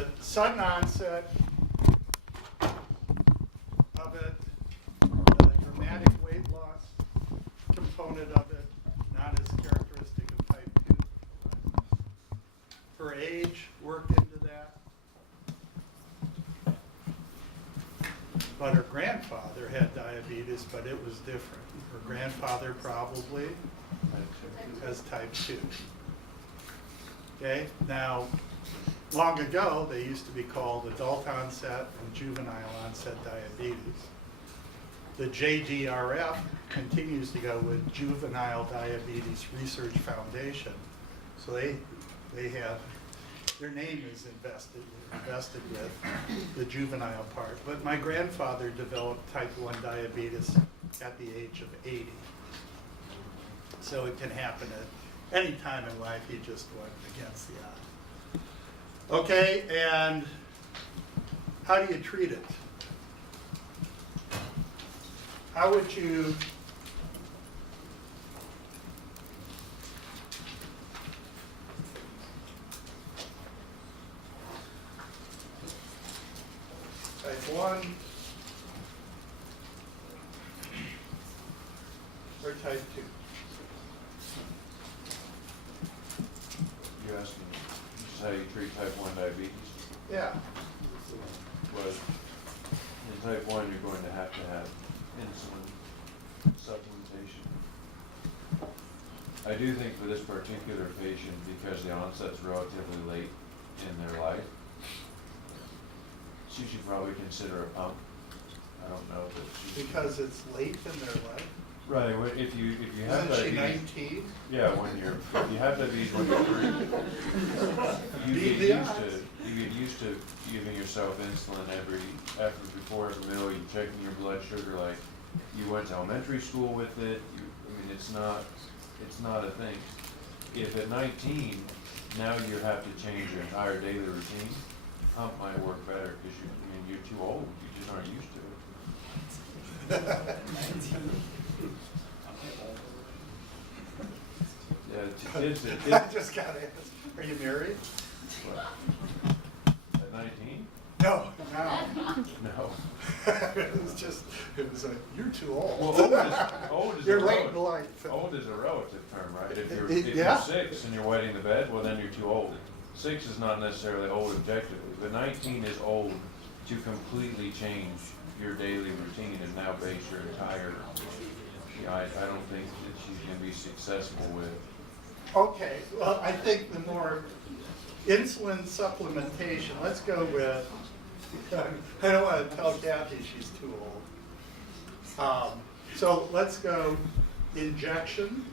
the sudden onset of it, the dramatic weight loss component of it, not as characteristic of type 2. Her age worked into that. But her grandfather had diabetes, but it was different. Her grandfather probably has type 2. Okay, now, long ago, they used to be called adult onset and juvenile onset diabetes. The JDRF continues to go with Juvenile Diabetes Research Foundation. So they have, their name is invested with the juvenile part. But my grandfather developed type 1 diabetes at the age of 80. So it can happen at any time in life. He just went against the odds. Okay, and how do you treat it? How would you type 1 or type 2? You asking how you treat type 1 diabetes? Yeah. But in type 1, you're going to have insulin supplementation. I do think for this particular patient, because the onset's relatively late in their life, she should probably consider a pump. I don't know that she Because it's late in their life. Right. If you have Isn't she diabetes, 19? yeah, if you have diabetes when you're 3, you get used to giving yourself insulin before every meal. You checking your blood sugar like you went to elementary school with it. It's not a thing. If at 19 now you have to change your entire daily routine, pump might work better because you're too old. You just aren't used to it. Yeah, kids. I just got to ask, are you married? What? At 19? No. No. It was like, you're too old. Well, old is You're a late in life. Old is a relative term, right? If you're Yeah. 6 and you're wetting the bed, well, then you're too old. 6 is not necessarily old objectively, but 19 is old to completely change your daily routine and now base your entire. I don't think that she's going to be successful with. Okay, well, I think the more insulin supplementation, let's go with, I don't want to tell Kathy she's too old. So let's go injection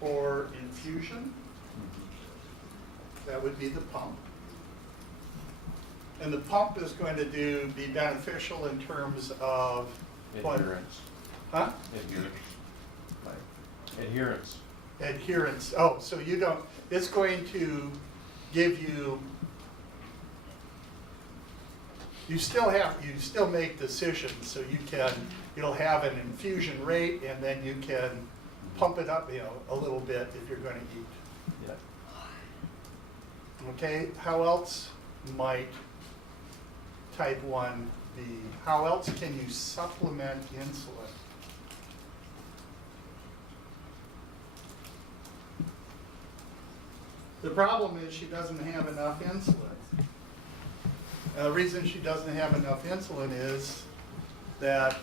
or infusion. That would be the pump. And the pump is going to be beneficial in terms of what? Adherence. Huh? Adherence. Adherence. Oh, so you don't, it's going to give you, you still make decisions, so you'll have an infusion rate and then you can pump it up, a little bit if you're going to eat. Yeah. Okay, how else might type 1 be? How else can you supplement insulin? The problem is she doesn't have enough insulin. The reason she doesn't have enough insulin is that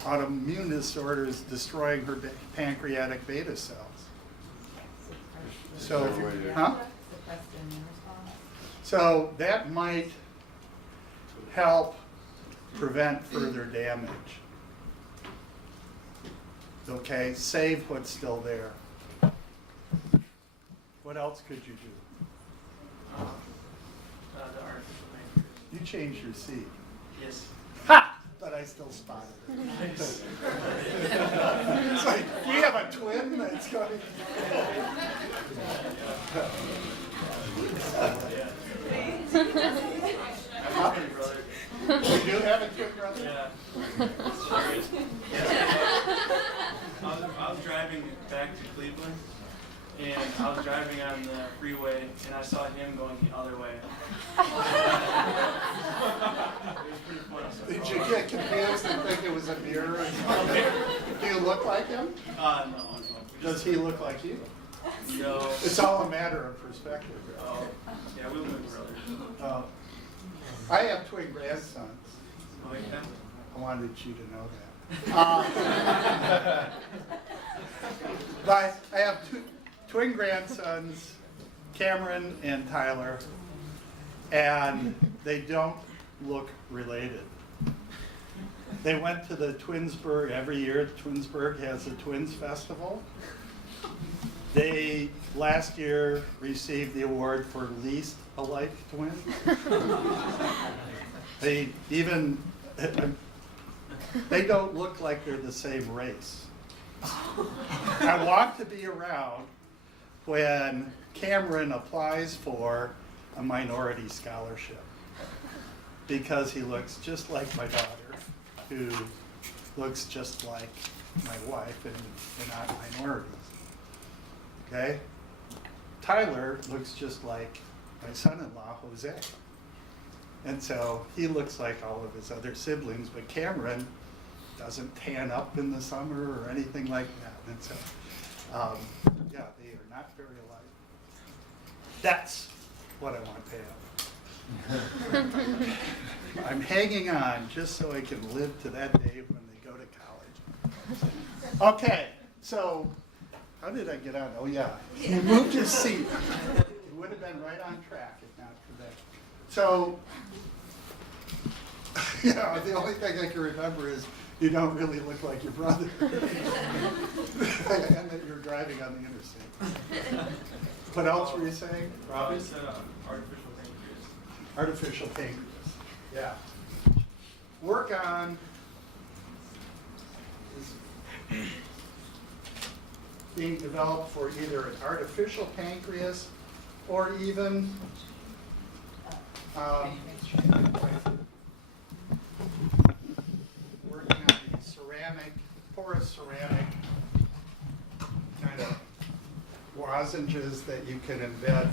autoimmune disorder is destroying her pancreatic beta cells. So, if you, huh? So that might help prevent further damage. Okay, save what's still there. What else could you do? The artificial pancreas. You changed your seat. Yes. Ha! But I still spotted it. It's like, do you have a twin that's going? I'm a brother. You do have a twin brother? Yeah. I was driving back to Cleveland, and I was driving on the freeway and I saw him going the other way. It was pretty funny. Did you get confused and think it was a mirror or something? Do you look like him? No. Does he look like you? No. It's all a matter of perspective. Oh, yeah, we live with brothers. I have twin grandsons. Oh, yeah? I wanted you to know that. But I have twin grandsons, Cameron and Tyler, and they don't look related. They went to the Twinsburg, every year Twinsburg has a Twins Festival. They, last year, received the award for least alike twins. They even, they don't look like they're the same race. I want to be around when Cameron applies for a minority scholarship because he looks just like my daughter, who looks just like my wife, and they're not minorities. Okay? Tyler looks just like my son-in-law, Jose. And so he looks like all of his other siblings, but Cameron doesn't tan up in the summer or anything like that. And so, yeah, they are not very alike. That's what I want to have. I'm hanging on just so I can live to that day when they go to college. Okay, so how did I get on? Oh, yeah. He moved his seat. It would have been right on track if not for that. So, yeah, the only thing I can remember is you don't really look like your brother. And that you're driving on the interstate. What else were you saying, Robbie? It's artificial pancreas. Artificial pancreas, yeah. Work on is being developed for either an artificial pancreas or even working on the ceramic, porous ceramic kind of lozenges that you can embed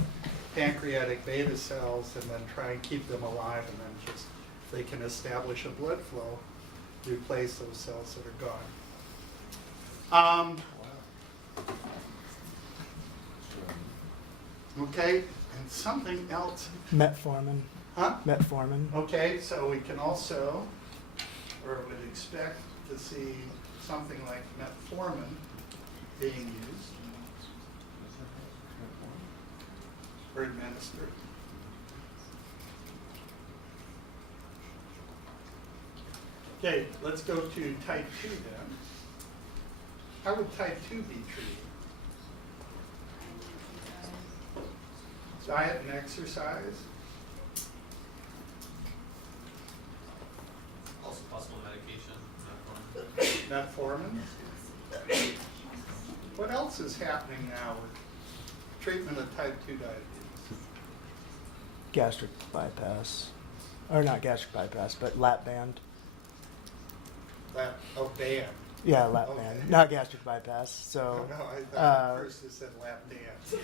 pancreatic beta cells and then try and keep them alive, and then just, if they can establish a blood flow, replace those cells that are gone. Okay, and something else. Metformin. Huh? Metformin. Okay, so we can also, or would expect to see something like metformin being used or administered. Okay, let's go to type 2 then. How would type 2 be treated? Diet and exercise? Also possible medication, Metformin? What else is happening now with treatment of type 2 diabetes? Gastric bypass. Or not gastric bypass, but lap band. Band. Yeah, lap Okay. band. Not gastric bypass. So, No, I thought at first it said lap dance.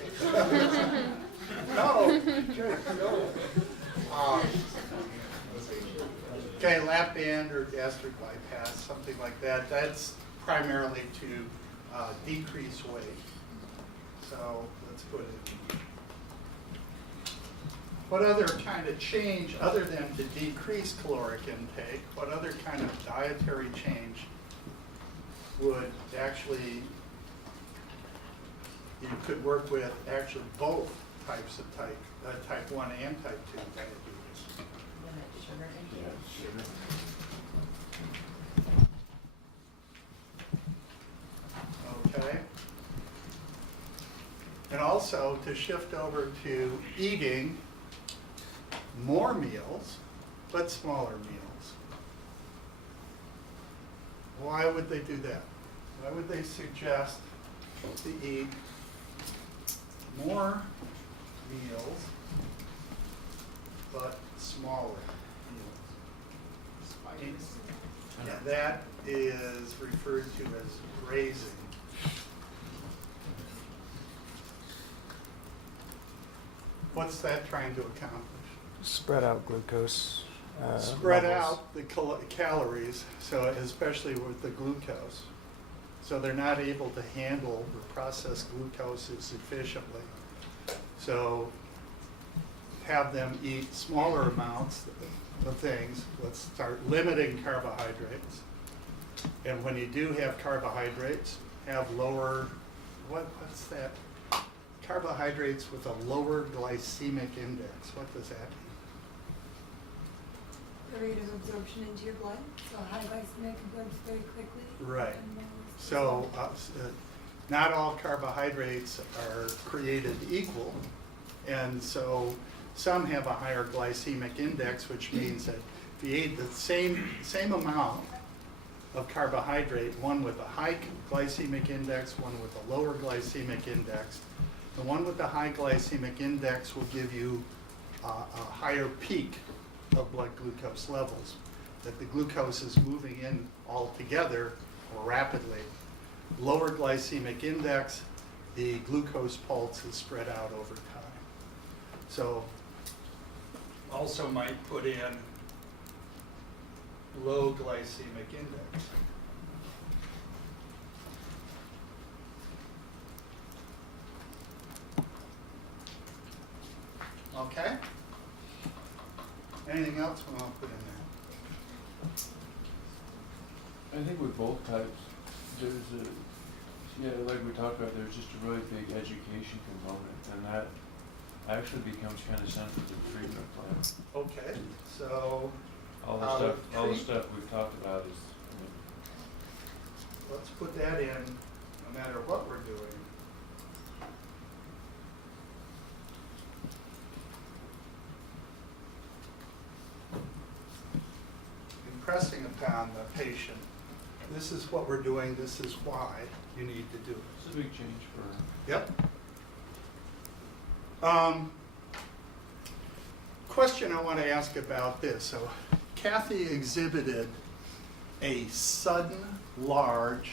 No, good, no. Okay, lap band or gastric bypass, something like that. That's primarily to decrease weight. So let's put it. What other kind of change, other than to decrease caloric intake, what other kind of dietary change would actually, you could work with actually both types of type 1 and type 2 diabetes? Limit sugar Yeah, intake. sugar. Okay. And also to shift over to eating more meals, but smaller meals. Why would they do that? Why would they suggest to eat more meals, but smaller meals? Yeah, that is referred to as grazing. What's that trying to accomplish? Spread out glucose. Spread levels. out the calories, so especially with the glucose. So they're not able to handle or process glucose as efficiently. So have them eat smaller amounts of things. Let's start limiting carbohydrates. And when you do have carbohydrates, have lower, what's that? Carbohydrates with a lower glycemic index. What does that mean? The rate of absorption into your blood, so high glycemic absorbs very quickly. Right. and low- So not all carbohydrates are created equal. And so some have a higher glycemic index, which means that if you ate the same amount of carbohydrate, one with a high glycemic index, one with a lower glycemic index, the one with the high glycemic index will give you a higher peak of blood glucose levels, that the glucose is moving in all together more rapidly. Lower glycemic index, the glucose pulse is spread out over time. So also might put in low glycemic index. Okay? Anything else we want to put in there? I think with both types, there's a, yeah, like we talked about, there's just a really big education component, and that actually becomes kind of central to the treatment plan. Okay, so All How the to stuff, all the treat. stuff we've talked about is, I mean, let's put that in no matter what we're doing. Impressing upon the patient, this is what we're doing, this is why you need to do it. it's a big change for, Yep. Question I want to ask about this. So Kathy exhibited a sudden, large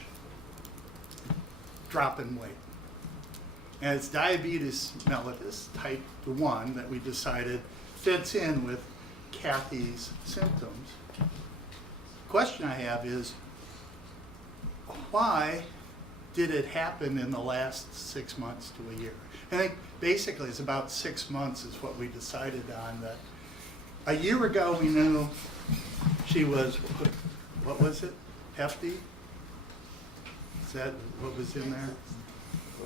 drop in weight. And it's diabetes mellitus type 1 that we decided fits in with Kathy's symptoms. Question I have is, why did it happen in the last 6 months to a year? I think basically it's about 6 months is what we decided on. That a year ago we knew she was, what was it, hefty? Is that what was in there?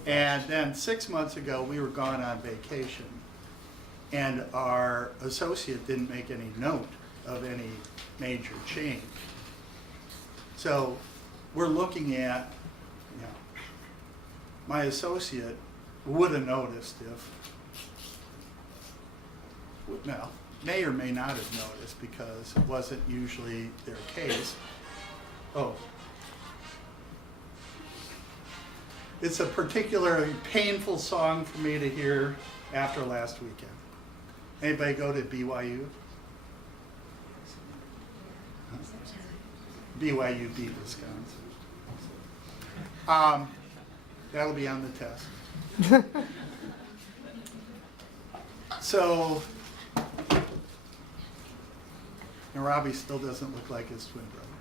And then 6 months ago we were gone on vacation, and our associate didn't make any note of any major change. So we're looking at, you know, my associate would have noticed if, well, may or may not have noticed because it wasn't usually their case. Oh. It's a particularly painful song for me to hear after last weekend. Anybody go to BYU? BYU beat Wisconsin. That'll be on the test. So, and Robbie still doesn't look like his twin brother.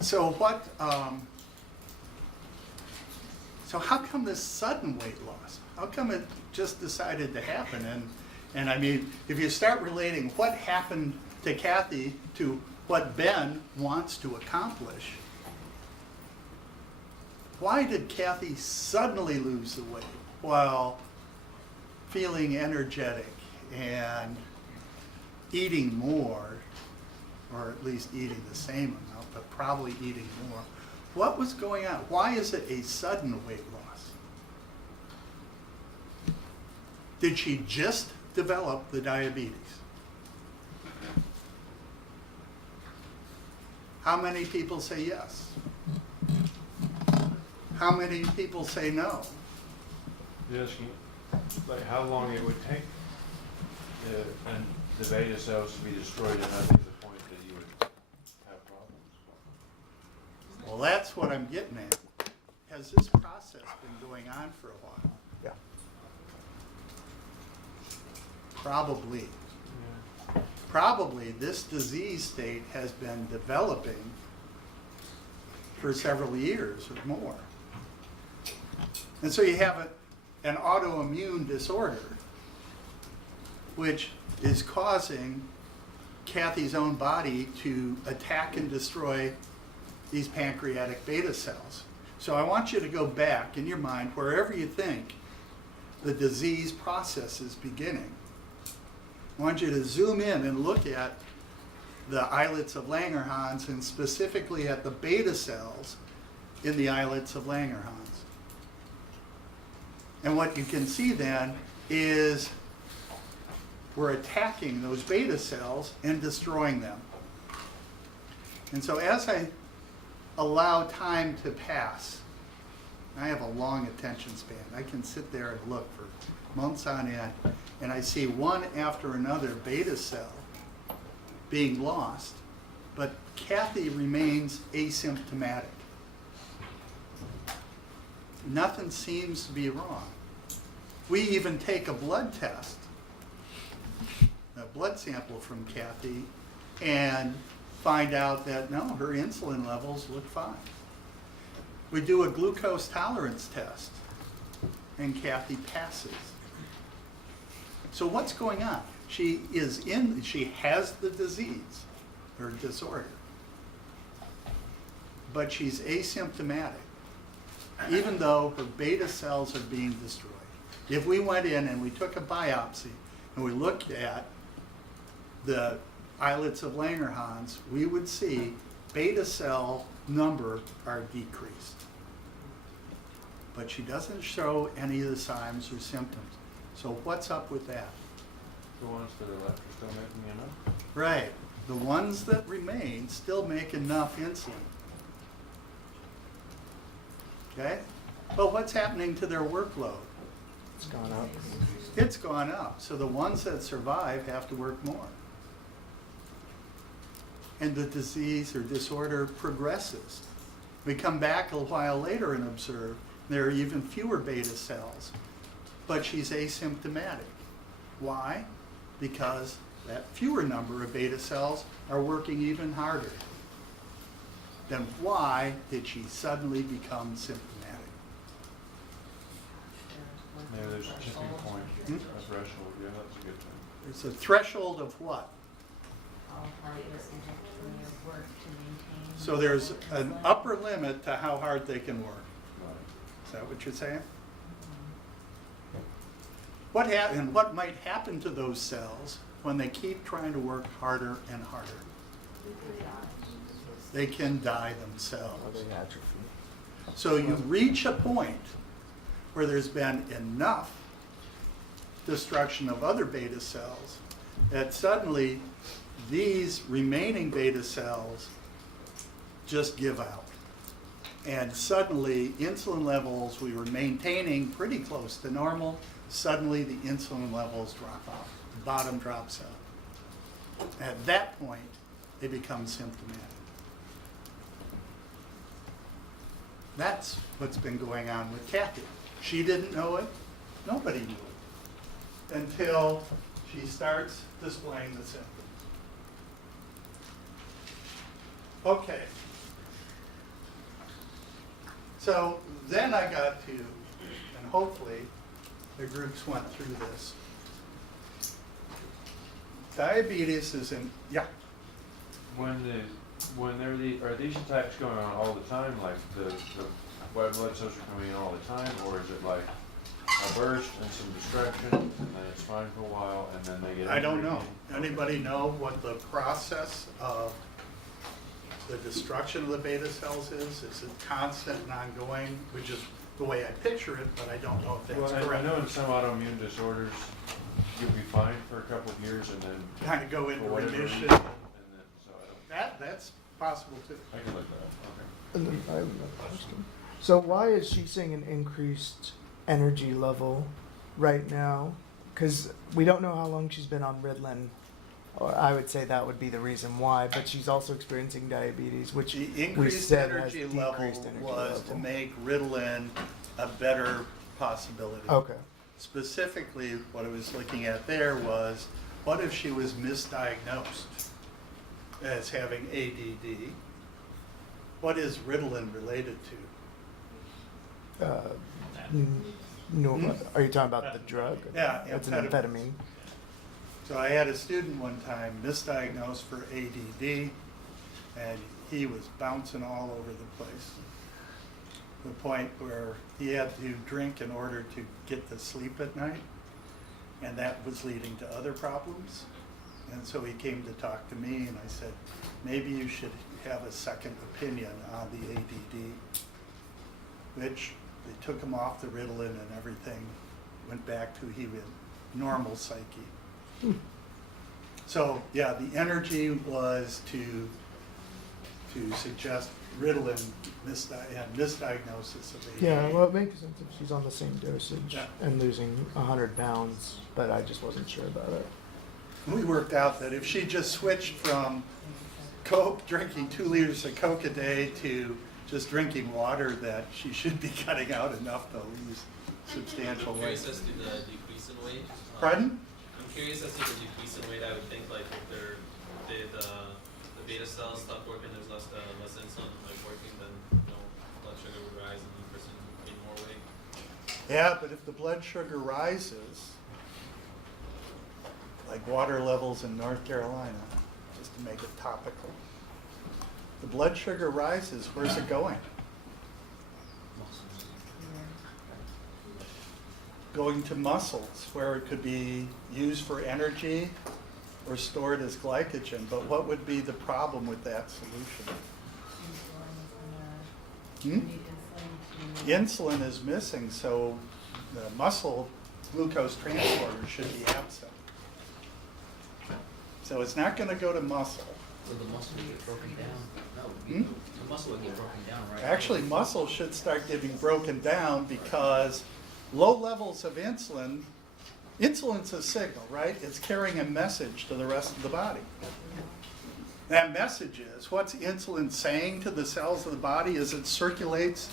So what, so how come this sudden weight loss? How come it just decided to happen? And I mean, if you start relating what happened to Kathy to what Ben wants to accomplish, why did Kathy suddenly lose the weight while feeling energetic and eating more, or at least eating the same amount, but probably eating more? What was going on? Why is it a sudden weight loss? Did she just develop the diabetes? How many people say yes? How many people say no? you're asking, like, how long it would take and the beta cells to be destroyed enough to the point that you would have problems? Well, that's what I'm getting at. has this process been going on for a while? Yeah. Probably. Probably this disease state has been developing for several years or more. And so you have an autoimmune disorder, which is causing Kathy's own body to attack and destroy these pancreatic beta cells. So I want you to go back in your mind, wherever you think the disease process is beginning. I want you to zoom in and look at the islets of Langerhans, and specifically at the beta cells in the islets of Langerhans. And what you can see then is we're attacking those beta cells and destroying them. And so as I allow time to pass, I have a long attention span. I can sit there and look for months on end, and I see one after another beta cell being lost, but Kathy remains asymptomatic. Nothing seems to be wrong. We even take a blood test, a blood sample from Kathy, and find out that no, her insulin levels look fine. We do a glucose tolerance test, and Kathy passes. So what's going on? She has the disease or disorder, but she's asymptomatic, even though her beta cells are being destroyed. If we went in and we took a biopsy and we looked at the islets of Langerhans, we would see beta cell number are decreased. But she doesn't show any of the signs or symptoms. So what's up with that? The ones that are left are still making enough? Right. The ones that remain still make enough insulin. Okay? But what's happening to their workload? It's gone up. It's gone up. So the ones that survive have to work more. And the disease or disorder progresses. We come back a while later and observe there are even fewer beta cells, but she's asymptomatic. Why? Because that fewer number of beta cells are working even harder. Then why did she suddenly become symptomatic? Maybe there's a tipping point, a threshold, yeah, that's a good thing. There's a threshold of what? All hard doesn't have work to maintain. So there's an upper limit to how hard they can work. Right. Is that what you're saying? What might happen to those cells when they keep trying to work harder and harder? They can die themselves. Or they atrophy. So you reach a point where there's been enough destruction of other beta cells that suddenly these remaining beta cells just give out. And suddenly insulin levels we were maintaining pretty close to normal, suddenly the insulin levels drop out, the bottom drops out. At that point, they become symptomatic. That's what's been going on with Kathy. She didn't know it, nobody knew it, until she starts displaying the symptoms. Okay. So then I got to, and hopefully the groups went through this. Diabetes is in, yeah, Are these attacks going on all the time, like the white blood cells are coming in all the time, or is it like a burst and some destruction, and then it's fine for a while, and then they get I don't angry know. again? Anybody know what the process of the destruction of the beta cells is? Is it constant and ongoing, which is the way I picture it, but I don't know if that's Well, I correct. know in some autoimmune disorders, you'll be fine for a couple of years, and then Kind of go into for whatever remission. reason, and then, so I don't, That's possible too. I can look that up, okay. And then I have another question. So why is she seeing an increased energy level right now? Because we don't know how long she's been on Ritalin. Or I would say that would be the reason why, but she's also experiencing diabetes, which The we increased said has energy decreased level energy was to level. make Ritalin a better possibility. Okay. Specifically, what I was looking at there was, what if she was misdiagnosed as having ADD? What is Ritalin related to? No, are you talking about the drug? Yeah, It's an amphetamine. amphetamine. So I had a student one time misdiagnosed for ADD, and he was bouncing all over the place. To the point where he had to drink in order to get to sleep at night, and that was leading to other problems. And so he came to talk to me, and I said, maybe you should have a second opinion on the ADD, which they took him off the Ritalin and everything, went back to he had normal psyche. So, yeah, the energy was to suggest Ritalin misdiagnosis of ADD. Yeah, well, it makes sense if she's on the same dosage Yeah. and losing 100 pounds, but I just wasn't sure about it. We worked out that if she just switched from Coke, drinking 2 liters of Coke a day, to just drinking water, that she should be cutting out enough to lose substantial I'm weight. curious as to the decrease in weight. Pardon? I'm curious as to the decrease in weight. I would think like if the beta cells stopped working, there's less insulin like working, then blood sugar would rise and the person would gain more weight. Yeah, but if the blood sugar rises, like water levels in North Carolina, just to make it topical, the blood sugar rises, where's it going? Going to muscles, where it could be used for energy or stored as glycogen. But what would be the problem with that solution? Insulin is missing, so the muscle glucose transporter should be absent. So it's not going to go to muscle. So the muscle would get broken down? Hmm? The muscle would get broken down, right? Actually, muscle should start getting broken down because low levels of insulin's a signal, right? It's carrying a message to the rest of the body. That message is, what's insulin saying to the cells of the body as it circulates Too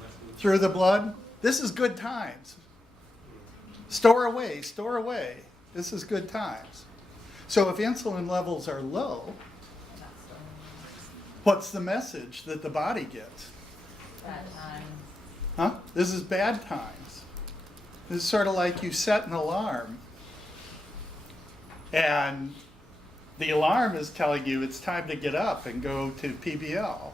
much food. through the blood? This is good times. Store away, store away. This is good times. So if insulin levels are low, what's the message that the body gets? Bad times. Huh? This is bad times. This is sort of like you set an alarm, and the alarm is telling you it's time to get up and go to PBL.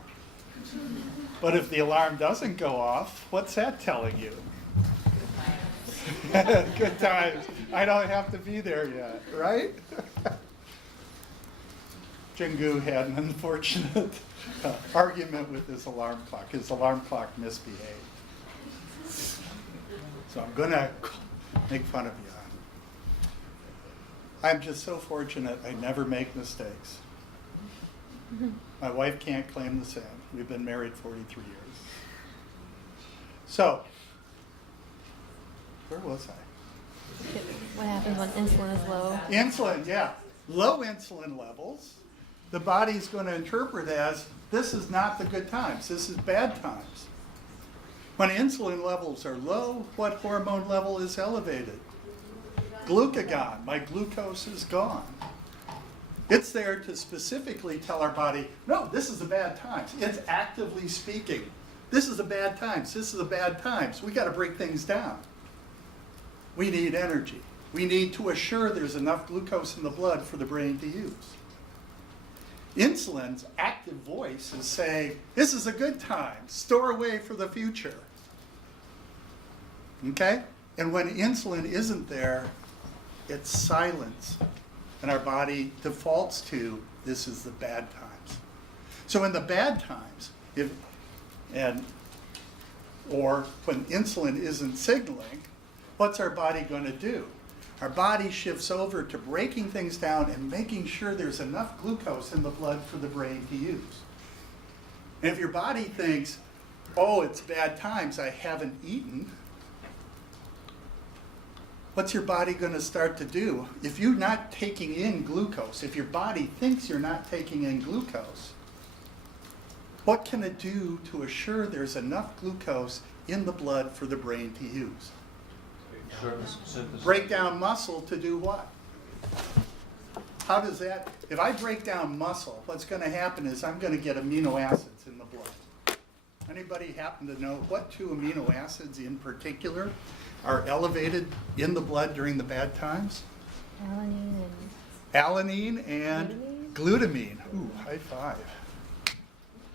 But if the alarm doesn't go off, what's that telling you? Good times. I don't have to be there yet, right? Jingu had an unfortunate argument with his alarm clock. His alarm clock misbehaved. So I'm going to make fun of you. I'm just so fortunate I never make mistakes. My wife can't claim the same. We've been married 43 years. So, where was I? What happens when insulin is low? Insulin, yeah. Low insulin levels, the body's going to interpret as, this is not the good times, this is bad times. When insulin levels are low, what hormone level is elevated? Glucagon. My glucose is gone. It's there to specifically tell our body, no, this is a bad times. It's actively speaking. This is a bad times. This is a bad times. We got to break things down. We need energy. We need to assure there's enough glucose in the blood for the brain to use. Insulin's active voice is saying, this is a good time. Store away for the future. Okay? And when insulin isn't there, it's silence. And our body defaults to, this is the bad times. So in the bad times, or when insulin isn't signaling, what's our body going to do? Our body shifts over to breaking things down and making sure there's enough glucose in the blood for the brain to use. And if your body thinks, oh, it's bad times, I haven't eaten, what's your body going to start to do? If you're not taking in glucose, if your body thinks you're not taking in glucose, what can it do to assure there's enough glucose in the blood for the brain to use? Synthesis. Break down muscle to do what? How does that, if I break down muscle, what's going to happen is I'm going to get amino acids in the blood. Anybody happen to know what two amino acids in particular are elevated in the blood during the bad times? Alanine Alanine and glutamine. Ooh, high five.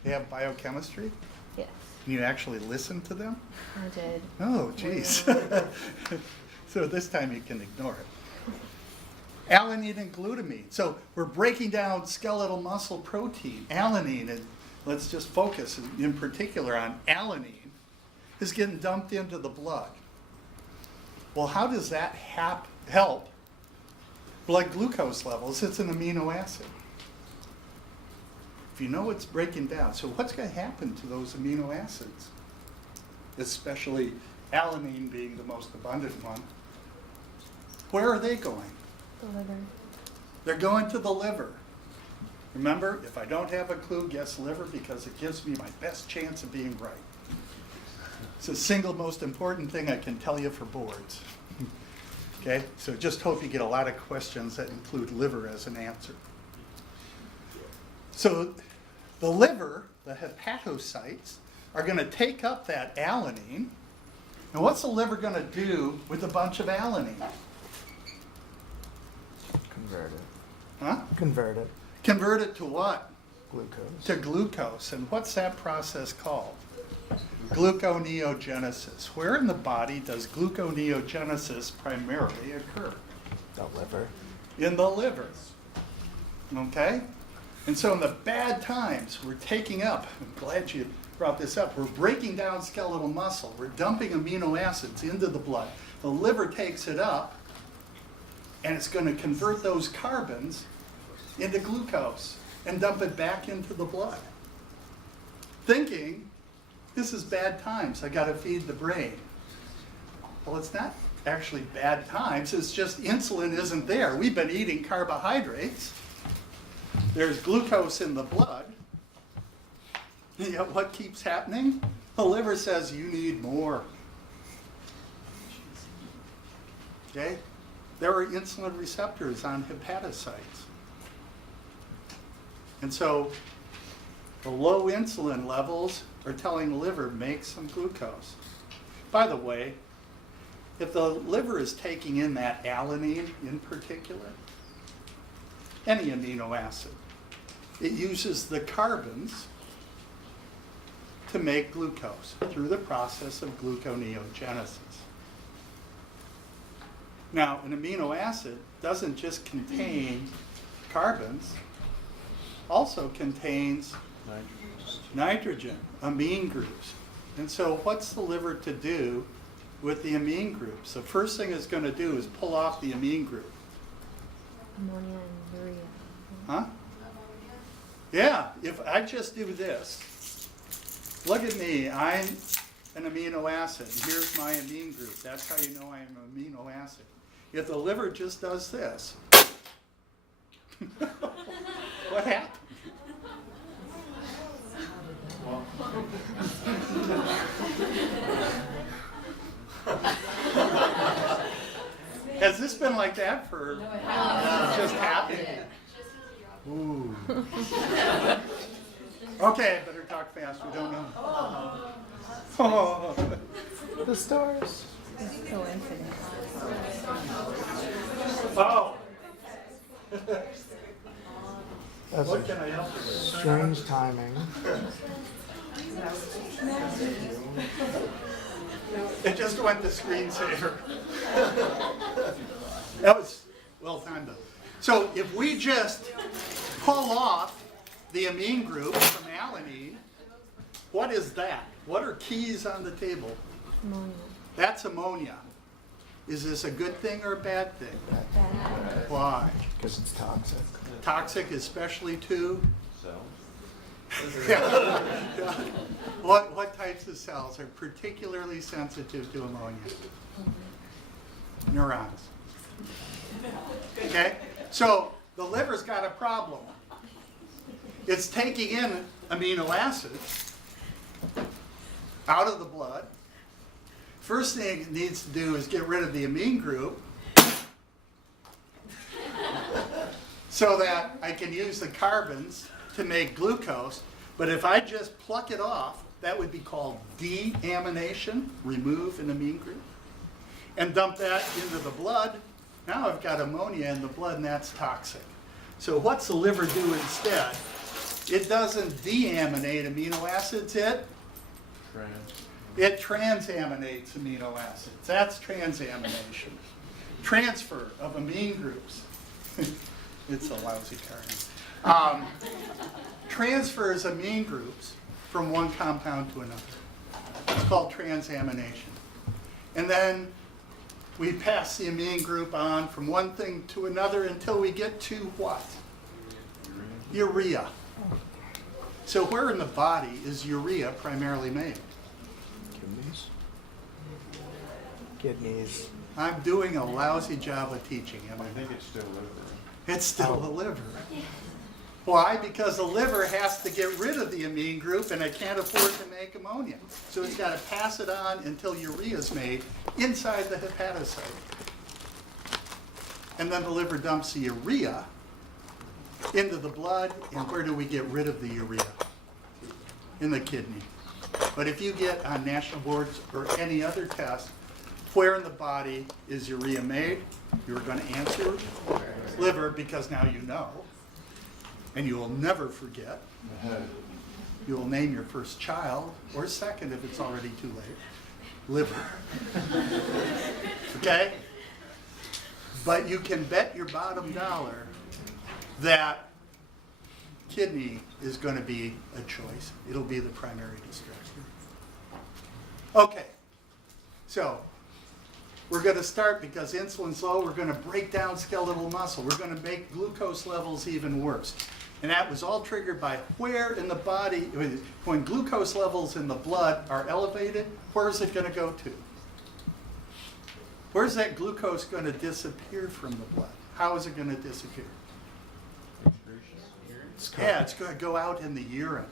They have biochemistry? yes, Can you actually listen to them? I did. Oh, geez. So this time you can ignore it. Alanine and glutamine. So we're breaking down skeletal muscle protein. Alanine, and let's just focus in particular on alanine, is getting dumped into the blood. Well, how does that help blood glucose levels? It's an amino acid. If you know it's breaking down, so what's going to happen to those amino acids? Especially alanine being the most abundant one. Where are they going? The liver. They're going to the liver. Remember, if I don't have a clue, guess liver because it gives me my best chance of being right. It's the single most important thing I can tell you for boards. Okay, so just hope you get a lot of questions that include liver as an answer. So the liver, the hepatocytes, are going to take up that alanine. And what's the liver going to do with a bunch of alanine? Convert it. Huh? Convert it. Convert it to what? Glucose. To glucose. And what's that process called? Gluconeogenesis. Where in the body does gluconeogenesis primarily occur? The liver. In the liver. Okay? And so in the bad times, we're taking up, I'm glad you brought this up, we're breaking down skeletal muscle. We're dumping amino acids into the blood. The liver takes it up, and it's going to convert those carbons into glucose and dump it back into the blood. Thinking, this is bad times, I got to feed the brain. Well, it's not actually bad times, it's just insulin isn't there. We've been eating carbohydrates. There's glucose in the blood. And yet what keeps happening? The liver says you need more. Okay? There are insulin receptors on hepatocytes. And so the low insulin levels are telling the liver, make some glucose. By the way, if the liver is taking in that alanine in particular, any amino acid, it uses the carbons to make glucose through the process of gluconeogenesis. Now, an amino acid doesn't just contain carbons, also contains nitrogen, amine groups. And so what's the liver to do with the amine groups? The first thing it's going to do is pull off the amine group. Ammonia and urea. Huh? Yeah, if I just do this, look at me, I'm an amino acid, and here's my amine group. That's how you know I'm an amino acid. If the liver just does this, what happened? Has this been like that for just happened? Ooh. Okay, I better talk fast. We don't know. Oh. The stars. It's coincidence. Oh. That's What can I help you with? strange timing. It just went to screensaver. That was well timed though. So if we just pull off the amine group from alanine, what is that? What are keys on the table? Ammonia. That's ammonia. Is this a good thing or a bad thing? Bad. Why? Because it's toxic. Toxic especially to? Cells. Yeah. What types of cells are particularly sensitive to ammonia? neurons. Okay? So the liver's got a problem. It's taking in amino acids out of the blood. First thing it needs to do is get rid of the amine group so that I can use the carbons to make glucose. But if I just pluck it off, that would be called deamination, remove an amine group, and dump that into the blood. Now I've got ammonia in the blood, and that's toxic. So what's the liver do instead? It doesn't deaminate amino acids, it transaminates amino acids. That's transamination. Transfer of amine groups. It's a lousy card. Transfers amine groups from one compound to another. It's called transamination. And then we pass the amine group on from one thing to another until we get to what? Urea. So where in the body is urea primarily made? Kidneys. I'm doing a lousy job of teaching, am I I think not? it's still liver. It's still the liver. Why? Because the liver has to get rid of the amine group and it can't afford to make ammonia. So it's got to pass it on until urea is made inside the hepatocyte. And then the liver dumps the urea into the blood, and where do we get rid of the urea? In the kidney. But if you get on national boards or any other test, where in the body is urea made? You're going to answer liver, because now you know. And you will never forget. You will name your first child, or second if it's already too late, liver. Okay? But you can bet your bottom dollar that kidney is going to be a choice. It'll be the primary distressor. Okay, so we're going to start, because insulin's low, we're going to break down skeletal muscle. We're going to make glucose levels even worse. And that was all triggered by where in the body, when glucose levels in the blood are elevated, where is it going to go to? Where's that glucose going to disappear from the blood? How is it going to disappear? Yeah, it's going to go out in the urine.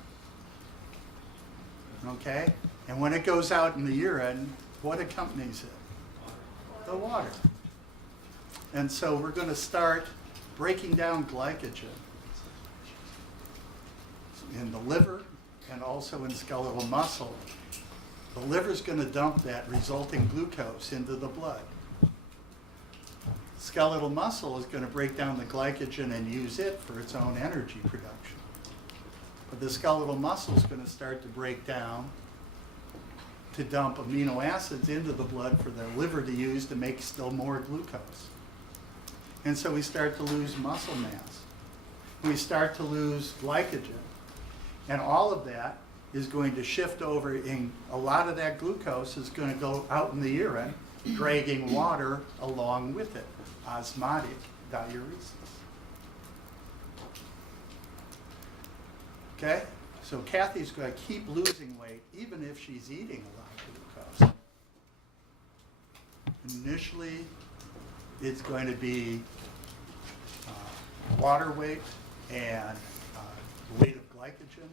Okay? And when it goes out in the urine, what accompanies it? The water. And so we're going to start breaking down glycogen in the liver and also in skeletal muscle. The liver's going to dump that resulting glucose into the blood. Skeletal muscle is going to break down the glycogen and use it for its own energy production. But the skeletal muscle is going to start to break down to dump amino acids into the blood for the liver to use to make still more glucose. And so we start to lose muscle mass. We start to lose glycogen. And all of that is going to shift over, and a lot of that glucose is going to go out in the urine, dragging water along with it. Osmotic diuresis. Okay? So Kathy's going to keep losing weight even if she's eating a lot of glucose. Initially, it's going to be water weight and weight of glycogen,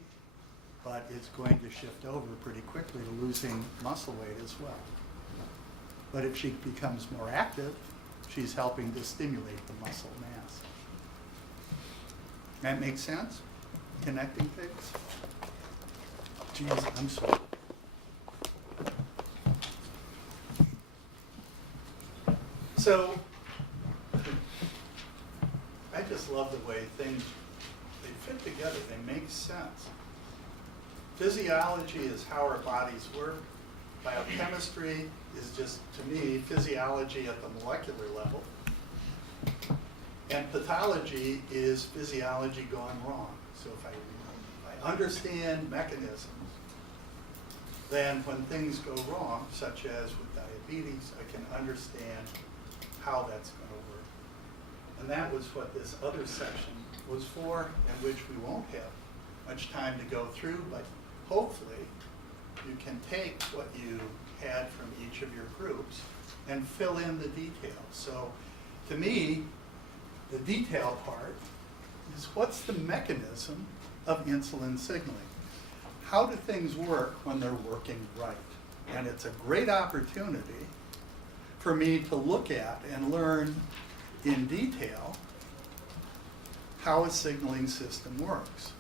but it's going to shift over pretty quickly to losing muscle weight as well. But if she becomes more active, she's helping to stimulate the muscle mass. That makes sense? Connecting things? Jeez, I'm sorry. So, I just love the way things, they fit together, they make sense. Physiology is how our bodies work. Biochemistry is just, to me, physiology at the molecular level. And pathology is physiology gone wrong. So if I understand mechanisms, then when things go wrong, such as with diabetes, I can understand how that's going to work. And that was what this other section was for, and which we won't have much time to go through, but hopefully you can take what you had from each of your groups and fill in the details. So to me, the detail part is what's the mechanism of insulin signaling? How do things work when they're working right? And it's a great opportunity for me to look at and learn in detail how a signaling system works.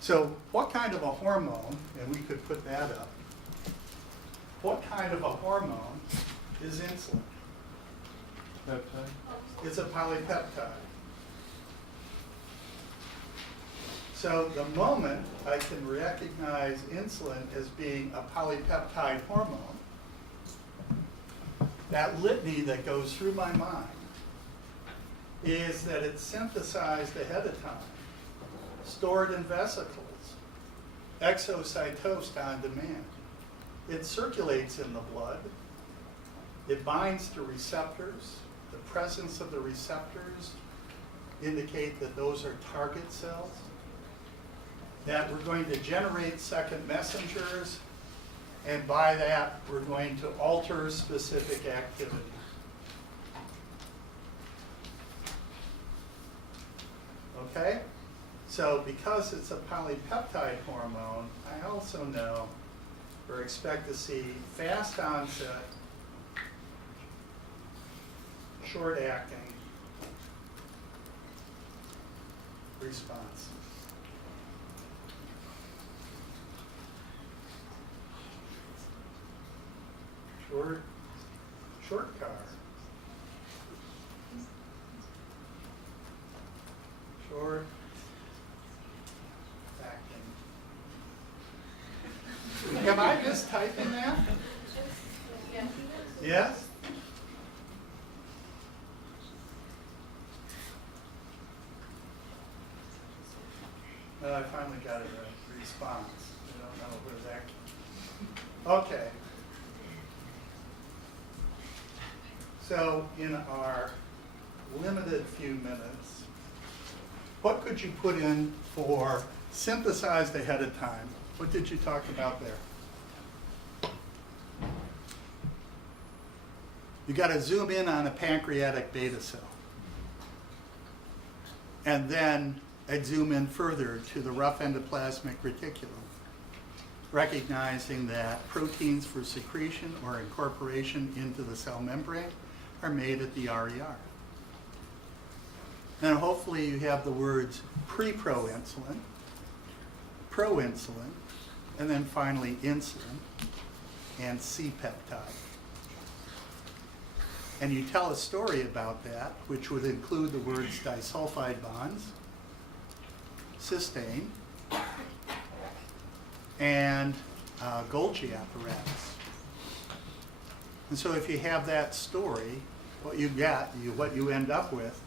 So what kind of a hormone, and we could put that up, what kind of a hormone is insulin? Peptide? It's a polypeptide. So the moment I can recognize insulin as being a polypeptide hormone, that litany that goes through my mind is that it's synthesized ahead of time, stored in vesicles, exocytosed on demand. It circulates in the blood. It binds to receptors. The presence of the receptors indicate that those are target cells, that we're going to generate second messengers, and by that, we're going to alter specific activity. Okay? So because it's a polypeptide hormone, I also know or expect to see fast onset, short acting response. Short car. Short acting. Am I mistyping that? Yes? Well, I finally got a response. I don't know where that came. Okay. So in our limited few minutes, what could you put in for synthesized ahead of time? What did you talk about there? You got to zoom in on a pancreatic beta cell. And then I'd zoom in further to the rough endoplasmic reticulum, recognizing that proteins for secretion or incorporation into the cell membrane are made at the RER. Now hopefully you have the words pre-proinsulin, proinsulin, and then finally insulin and C-peptide. And you tell a story about that, which would include the words disulfide bonds, cysteine, and Golgi apparatus. And so if you have that story, what you end up with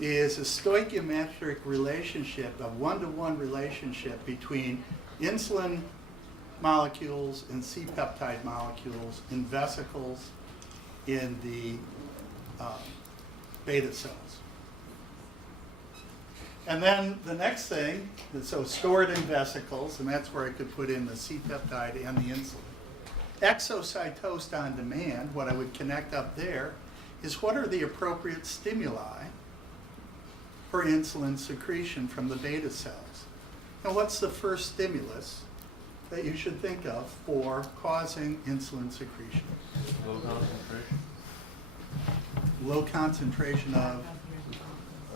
is a stoichiometric relationship, a one-to-one relationship between insulin molecules and C-peptide molecules in vesicles in the beta cells. And then the next thing, so stored in vesicles, and that's where I could put in the C-peptide and the insulin. Exocytosed on demand, what I would connect up there, is what are the appropriate stimuli for insulin secretion from the beta cells? And what's the first stimulus that you should think of for causing insulin secretion? Low concentration. Low concentration of